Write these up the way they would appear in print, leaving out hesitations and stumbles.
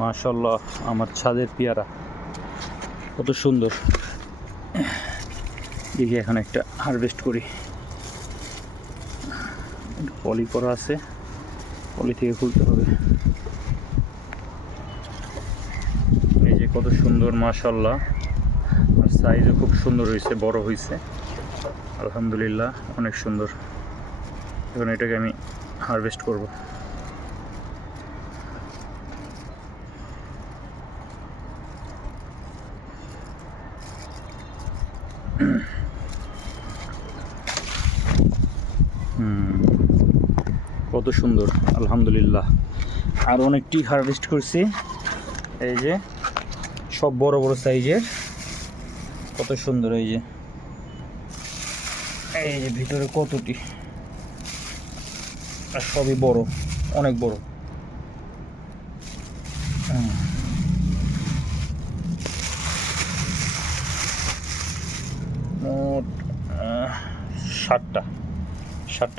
মাশাআল্লাহ, আমার ছাদের পেয়ারা কত সুন্দর। দেখি এখন একটা হারভেস্ট করি। পলি করা আছে, পলি থেকে খুলতে হবে। এই যে কত সুন্দর মাশাআল্লাহ, আর সাইজও খুব সুন্দর হয়েছে, বড় হয়েছে আলহামদুলিল্লাহ, অনেক সুন্দর। এখন এটাকে আমি হারভেস্ট করব। কত সুন্দর আলহামদুলিল্লাহ। আর অনেকটি হারভেস্ট করছি, এই যে সব বড় বড় সাইজের, কত সুন্দর। এই যে ভিতরে কতটি, আর সবই বড়, অনেক বড়। মোট 7টা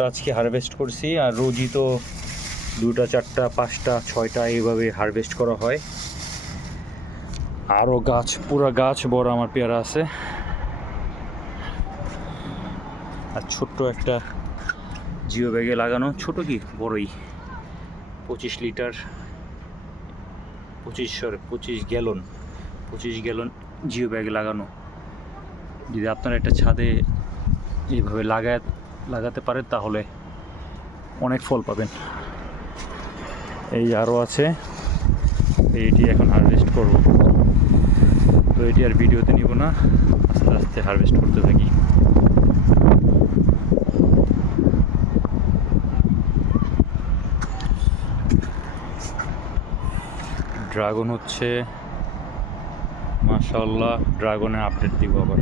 আজকে হারভেস্ট করছি। আর রোজই তো 2টা 4টা 5টা 6টা এইভাবে হারভেস্ট করা হয়। আরও গাছ, পুরো গাছ বড় আমার পেয়ারা আছে। আর ছোট্ট একটা জিও ব্যাগে লাগানো, ছোট কি বড়ই, 25 লিটার 25 গ্যালন জিও ব্যাগে লাগানো। যদি আপনারা একটা ছাদে এইভাবে লাগাতে পারেন তাহলে অনেক ফল পাবেন। এই আরও আছে, এইটি এখন হারভেস্ট করব। তো এটি আর ভিডিওতে নিব না, আস্তে আস্তে হারভেস্ট করতে থাকি। ড্রাগন হচ্ছে মাশাআল্লাহ, ড্রাগনের আপডেট দিব আবার।